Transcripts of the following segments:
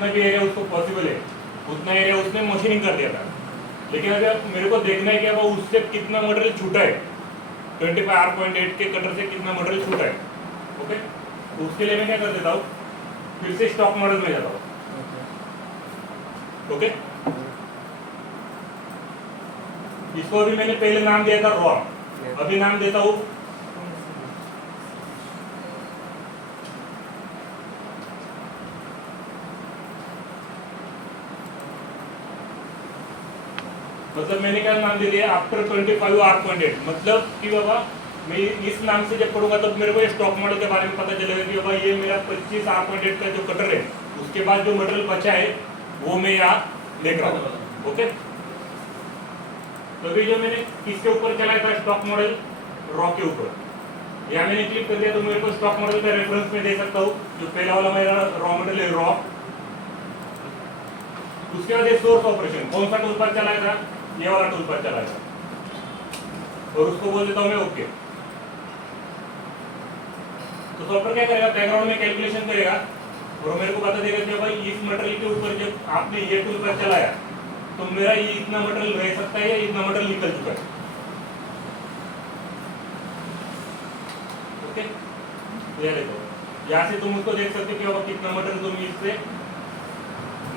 जितना भी एरिया उसको पॉसिबल है उतना एरिया उसने मशीनिंग कर दिया था, लेकिन अभी अब मेरे को देखना है कि अब उससे कितना मटेरियल छूटा है, 25R.8 के कटर से कितना मटेरियल छूटा है। ओके, तो उसके लिए मैं क्या कर देता हूँ, फिर से स्टॉक मॉडल में जाता हूँ। ओके, इसको अभी मैंने पहले नाम दिया था रॉ, अभी नाम देता हूँ मतलब मैंने क्या नाम दे दिया आफ्टर 25R.8, मतलब कि बाबा मैं इस नाम से जब पढ़ूंगा तब मेरे को स्टॉक मॉडल के बारे में पता चलेगा कि बाबा ये मेरा 25R.8 का जो कटर है उसके बाद जो मटेरियल बचा है वो मैं यहाँ देख रहा हूँ। ओके, तो अभी जो मैंने किसके ऊपर चलाया था स्टॉक मॉडल, रॉ के ऊपर, यहाँ मैंने क्लिक कर दिया तो मेरे को स्टॉक मॉडल का रेफरेंस में दे सकता हूँ, जो पहला वाला मेरा रॉ मटेरियल है रॉ। उसके बाद ये सोर्स ऑपरेशन कौन सा टूल पर चलाया था, ये वाला टूल पर चलाया था, और उसको बोल देता हूँ मैं ओके। तो सॉफ्टवेयर क्या करेगा, बैकग्राउंड में कैलकुलेशन करेगा और मेरे को बता देगा कि भाई इस मटेरियल के ऊपर जब आपने ये टूल पर चलाया तो मेरा ये इतना मटेरियल रह सकता है या इतना मटेरियल निकल चुका है। ओके, तो ये देखो यहाँ से तुम उसको देख सकते हो कि कितना मटेरियल तुम इससे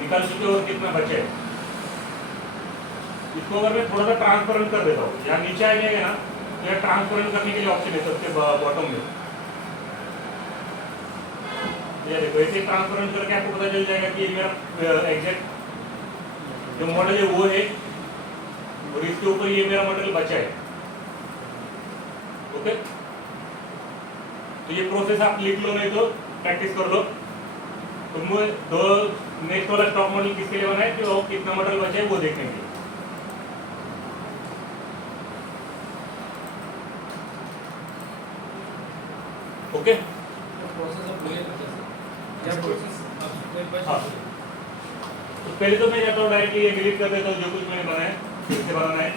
निकाल चुके हो और कितना बचे है। इसको अगर मैं थोड़ा सा ट्रांसपेरेंट कर देता हूँ, यहाँ नीचे आ जाएगा ना, तो यहाँ ट्रांसपेरेंट करने के लिए ऑप्शन है सबसे बॉटम में, ये देखो ऐसे ट्रांसपेरेंट करके आपको पता चल जाएगा कि ये मेरा एग्जैक्ट जो मॉडल है वो है और इसके ऊपर ये मेरा मॉडल बचा है। ओके, तो ये प्रोसेस आप लिख लो, नहीं तो प्रैक्टिस कर लो। तो मुझे दो नेक्स्ट वाला स्टॉक मॉडल किसके लिए बना है कि वो कितना मॉडल बचा है वो देखने के लिए। ओके, हाँ, तो पहले तो मैं जाता हूँ डायरेक्टली ये डिलीट कर देता हूँ जो कुछ मैंने बनाया, फिर से बनाना है।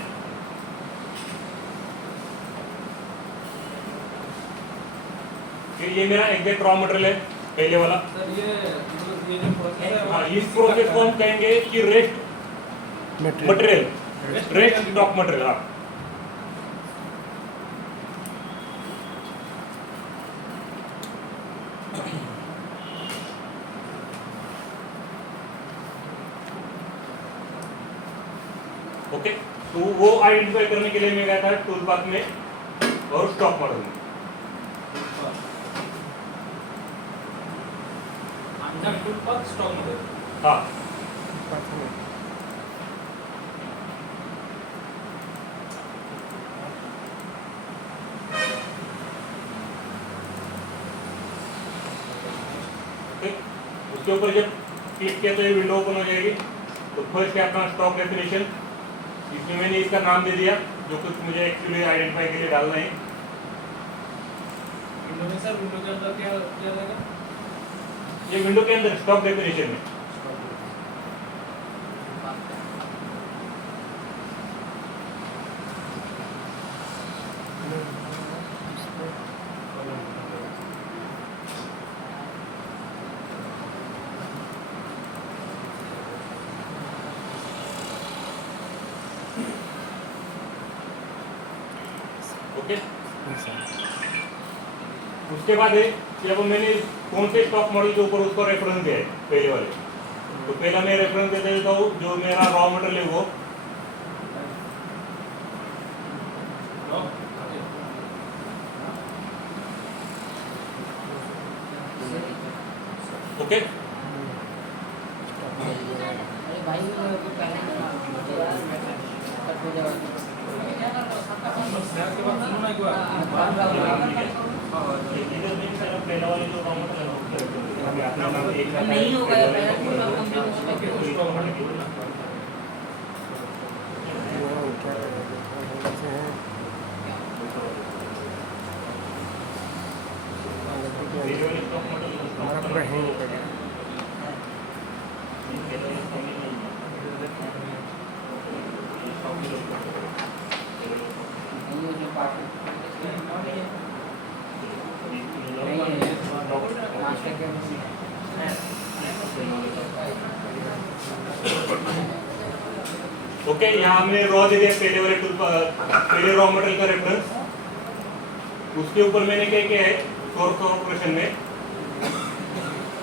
फिर ये मेरा एग्जैक्ट रॉ मटेरियल है पहले वाला। सर ये जो प्रोसेस है, हाँ, इस प्रोसेस को हम कहेंगे कि rest material, rest stock material. हाँ, ओके, तो वो आइडेंटिफाई करने के लिए मैं गया था टूल पाथ में और स्टॉक मॉडल में। स्टॉक मॉडल, हाँ, उसके ऊपर जब क्लिक किया तो ये विंडो ओपन हो जाएगी। तो फर्स्ट है अपना स्टॉक डेफिनेशन, इसमें मैंने इसका नाम दे दिया जो कुछ मुझे एक्चुअली आइडेंटिफाई के लिए डालना है। विंडो में सर, विंडो के अंदर क्या क्या रहेगा? ये विंडो के अंदर स्टॉक डेफिनेशन में ओके। उसके बाद है कि अब मैंने कौन से स्टॉक मॉडल के ऊपर उसको रेफरेंस दिया है पहले वाले, तो पहला मैं रेफरेंस दे देता हूँ जो मेरा रॉ मटेरियल है वो। ओके, पहला वाले जो रॉ मटेरियल नहीं होगा हमारा पूरा हैंग कर गया। ओके, यहाँ हमने रॉ दे दिया पहले वाले टूल पहले रॉ मटेरियल का रेफरेंस, उसके ऊपर मैंने क्या किया है सोर्स ऑपरेशन में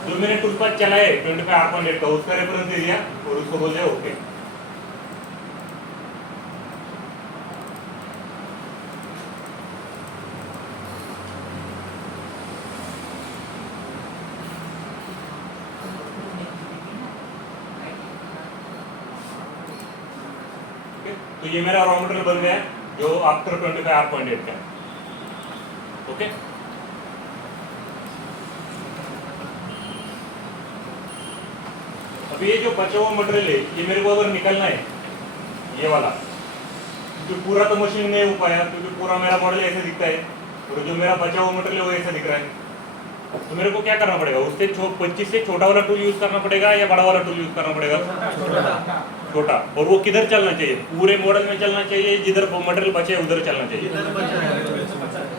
जो मैंने टूल पाथ चला है 25 R.8 का उसका रेफरेंस दे दिया और उसको बोल दिया ओके। तो ये मेरा रॉ मटेरियल बन गया जो आफ्टर 25 R.8 का। ओके, अभी ये जो बचा हुआ मटेरियल है ये मेरे को अगर निकलना है ये वाला, क्योंकि पूरा तो मशीन नहीं हो पाया क्योंकि पूरा मेरा मॉडल ऐसे दिखता है और जो मेरा बचा हुआ मटेरियल है वो ऐसे दिख रहा है, तो मेरे को क्या करना पड़ेगा, उससे 25 से छोटा वाला टूल यूज करना पड़ेगा या बड़ा वाला टूल यूज करना पड़ेगा? छोटा। और वो किधर चलना चाहिए? पूरे मॉडल में चलना चाहिए, जिधर मटेरियल बचे उधर चलना चाहिए।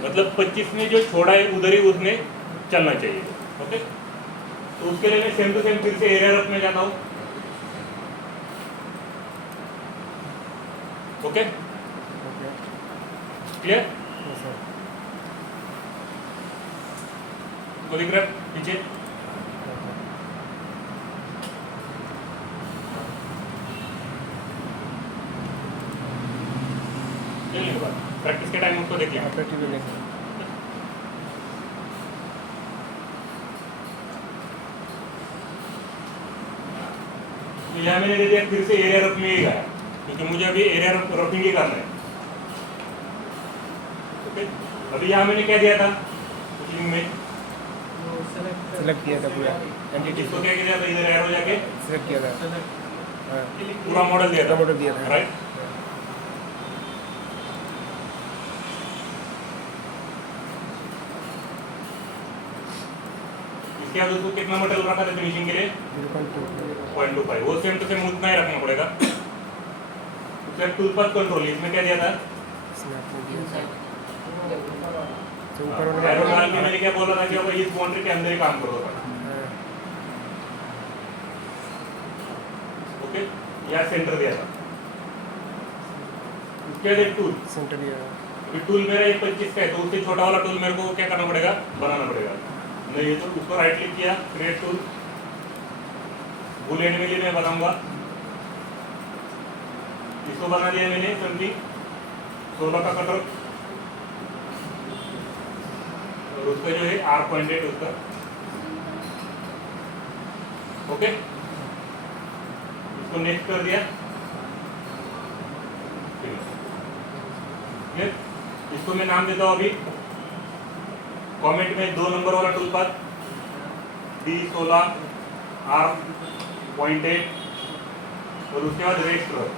मतलब 25 में जो छोड़ा है उधर ही उसमें चलना चाहिए। ओके, तो उसके लिए मैं सेम टू सेम फिर से एरिया रफ में जाता हूँ। Okay, clear? तो दिख रहा है पीछे? प्रैक्टिस के टाइम उसको देखिए। तो यहाँ मैंने दे दिया फिर से एरिया रफ में ही गया क्योंकि मुझे अभी एरिया रफिंग ही करना है। ओके, अभी यहाँ मैंने क्या दिया था में सेलेक्ट किया था पूरा इसको क्या किया था, इधर एरो जाके सेलेक्ट किया था, पूरा मॉडल दिया था, मॉडल दिया था, राइट? इसके बाद उसको कितना मटेरियल रखा था फिनिशिंग के लिए? 0.25। वो सेम टू सेम उतना ही रखना पड़ेगा। उसके टूल पाथ कंट्रोल इसमें क्या दिया था? एरो डाल के मैंने क्या बोला था कि अब इस बाउंड्री के अंदर ही काम करो। ओके, यहाँ सेंटर दिया था। उसके बाद टूल सेंटर दिया था। अभी टूल मेरा 25 का है तो उससे छोटा वाला टूल मेरे को क्या करना पड़ेगा? बनाना पड़ेगा। नहीं ये तो उसको राइट क्लिक किया, क्रिएट टूल, बुलेट में मैं बनाऊंगा। इसको बना दिया मैंने समथिंग 16 का कटर और उसका जो है R.8 उसका। ओके, इसको नेक्स्ट कर दिया। इसको मैं नाम देता हूं अभी कमेंट में 2 नंबर वाला टूल पाथ D16 R.8 और उसके बाद रेस्ट रहो।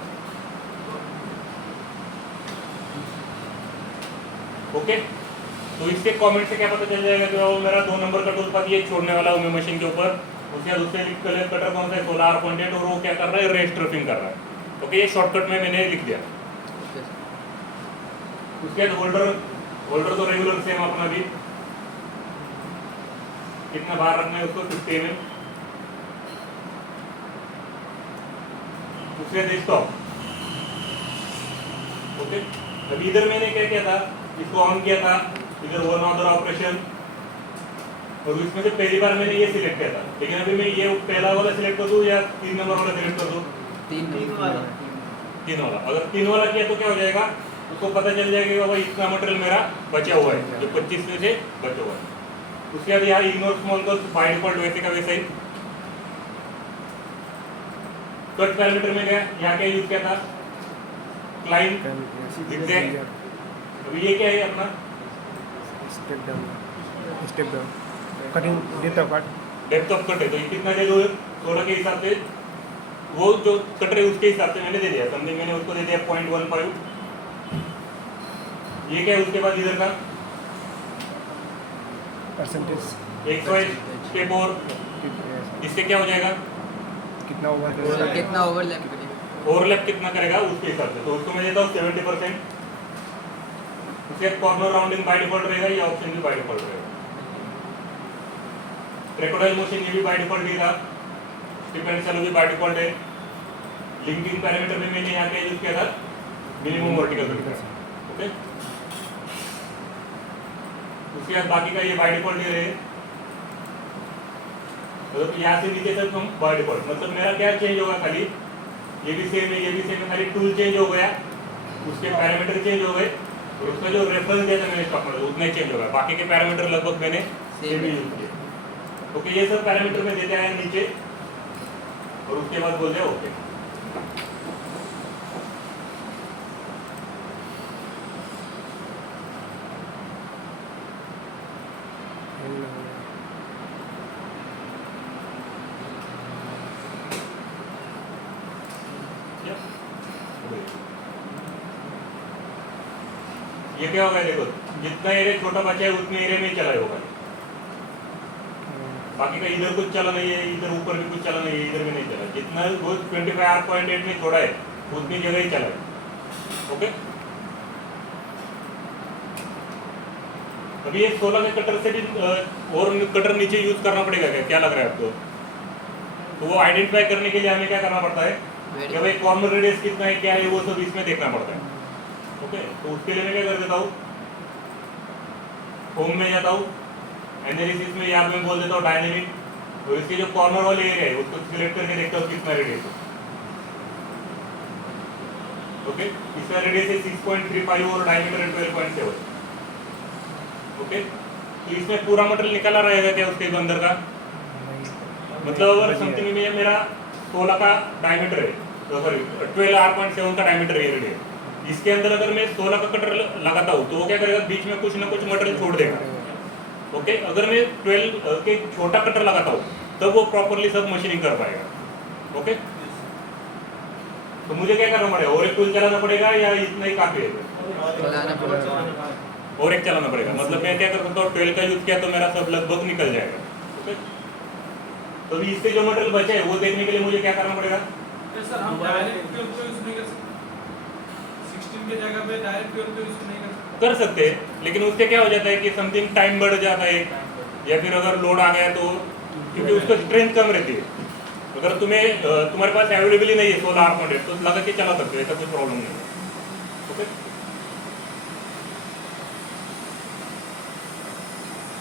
ओके, तो इसके कमेंट से क्या पता चल जाएगा कि वो मेरा 2 नंबर का टूल पाथ ये छोड़ने वाला हूँ मैं मशीन के ऊपर। उसके बाद उससे कटर कौन सा है? 16 R.8 और वो क्या कर रहा है? रेस्ट रफिंग कर रहा है। ओके, ये शॉर्टकट में मैंने लिख दिया। उसके बाद होल्डर तो रेगुलर सेम अपना भी कितना बाहर रखना है उसको 50 mm। उसके बाद स्टॉप। ओके, अभी इधर मैंने क्या किया था, इसको ऑन किया था, इधर वन अदर ऑपरेशन और इसमें से पहली बार मैंने ये सिलेक्ट किया था, लेकिन अभी मैं ये पहला वाला सिलेक्ट कर दूं या 3 नंबर वाला सिलेक्ट कर दूं? 3 वाला। अगर 3 वाला किया तो क्या हो जाएगा, उसको पता चल जाएगा कि बाबा इतना मटेरियल मेरा बचा हुआ है जो 25 में से बचा हुआ है। उसके बाद यहाँ ignore small curves by default वैसे का वैसे ही। कट पैरामीटर में गया, यहाँ क्या यूज किया था? Climb, zigzag। अभी ये क्या है अपना? Step down cutting depth of cut. Depth of cut है तो ये कितना दे दो? 16 के हिसाब से वो जो कट है उसके हिसाब से मैंने दे दिया। समथिंग मैंने उसको दे दिया 0.15। ये क्या है उसके बाद इधर का परसेंटेज XY स्टेप और इससे क्या हो जाएगा? कितना ओवरलैप करेगा, ओवरलैप कितना करेगा उसके हिसाब से। तो उसको मैं देता हूँ 70%। उसके कॉर्नर राउंडिंग बाय डिफॉल्ट रहेगा, ये ऑप्शन भी बाय डिफॉल्ट रहेगा। क्रोकोडाइल मोशन ये भी बाय डिफॉल्ट ही था, स्टिप एंड सैलो भी बाय डिफॉल्ट है। लिंकिंग पैरामीटर में मैंने यहाँ क्या यूज किया था, मिनिमम वर्टिकल फिल्टर। ओके, उसके बाद बाकी का ये बाय डिफॉल्ट ये रहे, मतलब यहाँ से नीचे तक हम बाय डिफॉल्ट, मतलब मेरा क्या चेंज होगा, खाली ये भी सेम है, ये भी सेम है, खाली टूल चेंज हो गया, उसके पैरामीटर चेंज हो गए, और उसका जो रेफरेंस दिया था मैंने स्टॉक मॉडल उतना ही चेंज होगा, बाकी के पैरामीटर लगभग मैंने सेम ही यूज किए। ओके, ये सब पैरामीटर में देते आए नीचे, और उसके बाद बोल दिया ओके। ये क्या होगा, देखो जितना एरिया छोटा बचा है उतने एरिया में ही चला होगा, बाकी का इधर कुछ चला नहीं है, इधर ऊपर भी कुछ चला नहीं है, इधर भी नहीं चला, जितना वो 25R.8 में छोड़ा है उतनी जगह ही चला है। ओके, अभी ये 16 के कटर से भी और कटर नीचे यूज करना पड़ेगा क्या लग रहा है आपको? तो वो आइडेंटिफाई करने के लिए हमें क्या करना पड़ता है कि भाई कॉर्नर रेडियस कितना है, क्या है, वो सब इसमें देखना पड़ता है। ओके, तो उसके लिए मैं क्या कर देता हूँ, होम में जाता हूँ, एनालिसिस में यहाँ पे बोल देता हूँ डायनेमिक, और इसके जो कॉर्नर वाले एरिया है उसको सिलेक्ट करके देखता हूँ कितना रेडियस है। ओके, इसका रेडियस है 6.35 और डायमीटर है 12.7। ओके, तो इसमें पूरा मटेरियल निकाला रहेगा क्या उसके अंदर का, मतलब अगर समथिंग में मेरा 16 का डायमीटर है, तो सॉरी 12R.7 का डायमीटर है रेडियस, इसके अंदर अगर मैं 16 का कटर लगाता हूँ तो वो क्या करेगा, बीच में कुछ ना कुछ मटेरियल छोड़ देगा। ओके, अगर मैं 12 के छोटा कटर लगाता हूँ तब वो प्रॉपरली सब मशीनिंग कर पाएगा। ओके, तो मुझे क्या करना पड़ेगा, और एक टूल चलाना पड़ेगा या इतना ही काफी है? और एक चलाना पड़ेगा, मतलब मैं क्या कर सकता हूँ, 12 का यूज किया तो मेरा सब लगभग निकल जाएगा। ओके, तो अभी इससे जो मटेरियल बचा है वो देखने के लिए मुझे क्या करना पड़ेगा? सर हम डायरेक्ट 12 को यूज नहीं कर सकते, 16 के जगह पे डायरेक्ट 12 को यूज नहीं कर सकते हैं, लेकिन उससे क्या हो जाता है कि समथिंग टाइम बढ़ जाता है, या फिर अगर लोड आ गया तो, क्योंकि उसका स्ट्रेंथ कम रहती है, अगर तुम्हारे पास अवेलेबल ही नहीं है 16R.8 तो लगा के चला सकते हो, ऐसा कोई प्रॉब्लम नहीं है। ओके,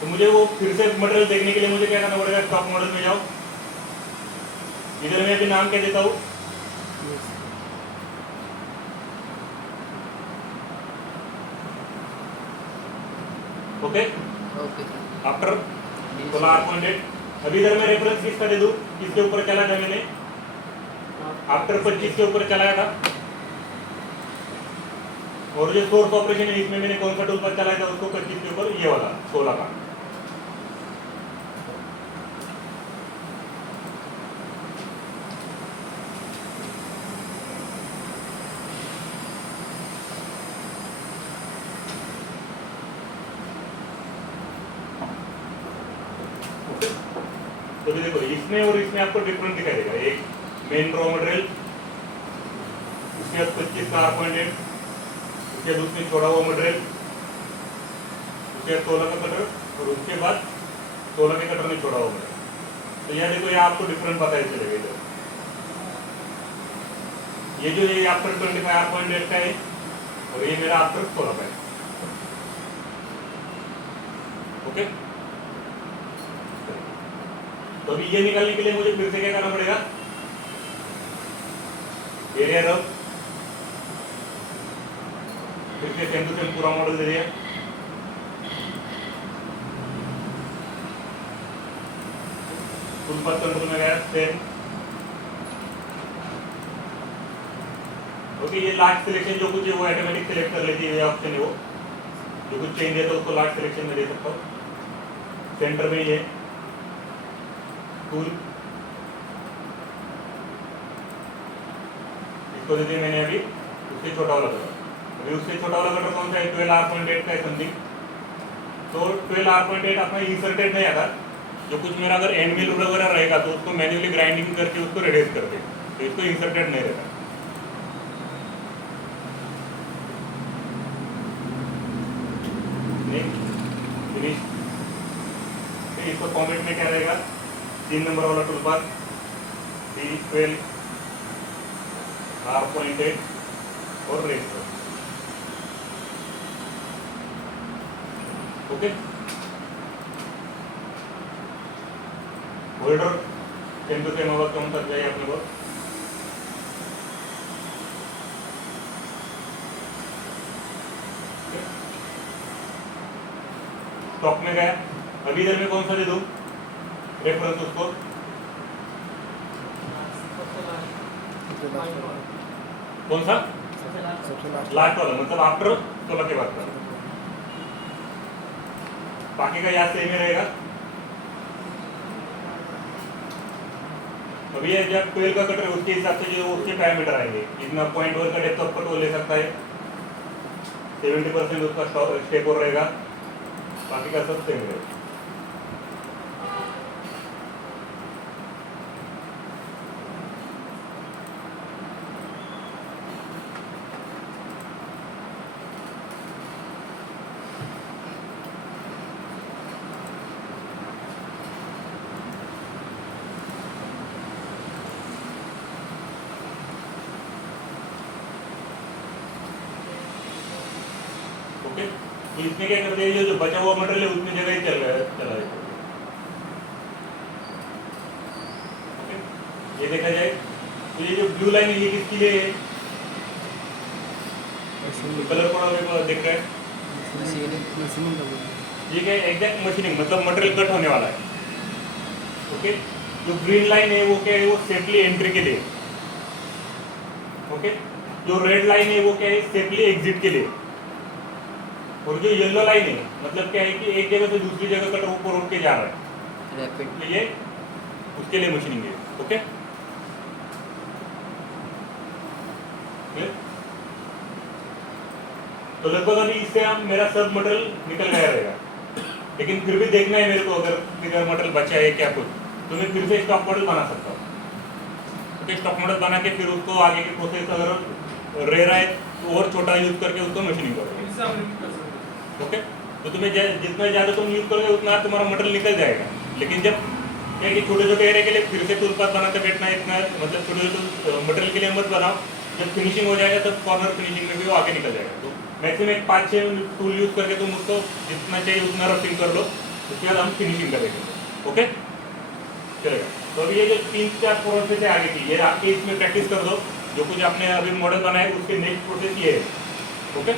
तो मुझे वो फिर से मटेरियल देखने के लिए मुझे क्या करना पड़ेगा, स्टॉक मॉडल में जाओ, इधर मैं अभी नाम क्या देता हूँ, ओके, आफ्टर 16R.8। अभी इधर मैं रेफरेंस किसका दे दूं, किसके ऊपर चला था मैंने, आफ्टर 25 के ऊपर चलाया था, और जो सोर्स ऑपरेशन है इसमें मैंने कौन सा टूल पर चलाया था उसको 25 के ऊपर, ये वाला 16 का। तो भी देखो इसमें और इसमें आपको डिफरेंस दिखाई देगा, एक मेन रॉ मटेरियल, उसके बाद 25 का R.8, उसके बाद उसमें छोड़ा हुआ मटेरियल, उसके बाद 16 का कटर, और उसके बाद 16 के कटर में छोड़ा हुआ मटेरियल। तो यहाँ देखो, यहाँ आपको डिफरेंस पता ही चलेगा इधर, ये जो ये आफ्टर 25 R.8 का है, और ये मेरा आफ्टर 16 का है। ओके, तो अभी ये निकालने के लिए मुझे फिर से क्या करना पड़ेगा, एरिया रफ, फिर से सेम टू सेम पूरा मॉडल दे दिया, फुल पाथ कंट्रोल में गया सेम। ओके, ये लास्ट सिलेक्शन जो कुछ है वो ऑटोमेटिक सिलेक्ट कर लेती है, ये ऑप्शन है वो, जो कुछ चेंज है तो उसको लास्ट सिलेक्शन में दे सकता हूँ। सेंटर में ये टूल इसको दे दिया मैंने, अभी उससे छोटा वाला कटर, अभी उससे छोटा वाला कटर कौन सा है, 12R.8 का है समथिंग, तो 12R.8 अपना इंसर्टेड नहीं आता, जो कुछ मेरा अगर एंड मिल वगैरह रहेगा तो उसको मैन्युअली ग्राइंडिंग करके उसको रिड्यूस करते, तो इसको इंसर्टेड नहीं रहता। फिनिश, इसको फॉर्मेट में क्या रहेगा, 3 नंबर वाला टूल बार D12 R.8 और resistor. Okay, holder same to same होगा, कौन सा चाहिए अपने को? स्टॉक में गया, अभी इधर में कौन सा दे दूं रेफरेंस उसको? कौन सा? सबसे लास्ट वाला, मतलब आफ्टर 16 के बाद का। बाकी का याद सेम ही रहेगा। अभी ये जब 12 का कटर है उसके हिसाब से जो उसके पैरामीटर आएंगे, इतना 0.1 का डेप्थ ऑफ कट वो ले सकता है, 70% उसका स्टेप और रहेगा, बाकी का सब सेम रहेगा। ओके, तो इसमें क्या करते हैं, जो बचा हुआ मटेरियल है उतनी जगह ही चला जाता है। ओके, ये देखा जाए तो ये जो ब्लू लाइन है ये किसके लिए है? कलर कोड देख रहे हैं, ये क्या एग्जैक्ट मशीनिंग, मतलब मटेरियल कट होने वाला है। ओके, जो ग्रीन लाइन है वो क्या है, वो सेफली एंट्री के लिए। ओके, जो रेड लाइन है वो क्या है, सेफली एग्जिट के लिए। और जो येलो लाइन है मतलब क्या है कि एक जगह से दूसरी जगह कटर ऊपर उठ के जा रहा है, रैपिड, ये उसके लिए मशीनिंग है। ओके, तो लगभग अभी इससे हम मेरा सब मटेरियल निकल गया रहेगा, लेकिन फिर भी देखना है मेरे को, अगर फिगर मटेरियल बचा है क्या कुछ, तो मैं फिर से स्टॉक मॉडल बना सकता हूँ। ओके, स्टॉक मॉडल बना के फिर उसको आगे की प्रोसेस अगर रह रहा है तो और छोटा यूज करके उसको मशीनिंग करोगे। ओके, तो तुम्हें जितना ज़्यादा तुम यूज करोगे उतना तुम्हारा मटेरियल निकल जाएगा। लेकिन जब क्या कि छोटे छोटे एरिया के लिए फिर से टूल पाथ बनाते बैठना, इतना मतलब छोटे छोटे मटेरियल के लिए मत बनाओ, जब फिनिशिंग हो जाएगा तब कॉर्नर फिनिशिंग में भी वो आगे निकल जाएगा। तो मैक्सिमम 5-6 टूल यूज करके तुम उसको जितना चाहिए उतना रफिंग कर लो, उसके बाद हम फिनिशिंग करेंगे। ओके, चलेगा। तो अभी ये जो 3-4 प्रोसेस है आगे की, ये आपके इसमें प्रैक्टिस कर दो, जो कुछ आपने अभी मॉडल बनाया उसके नेक्स्ट प्रोसेस ये है। ओके।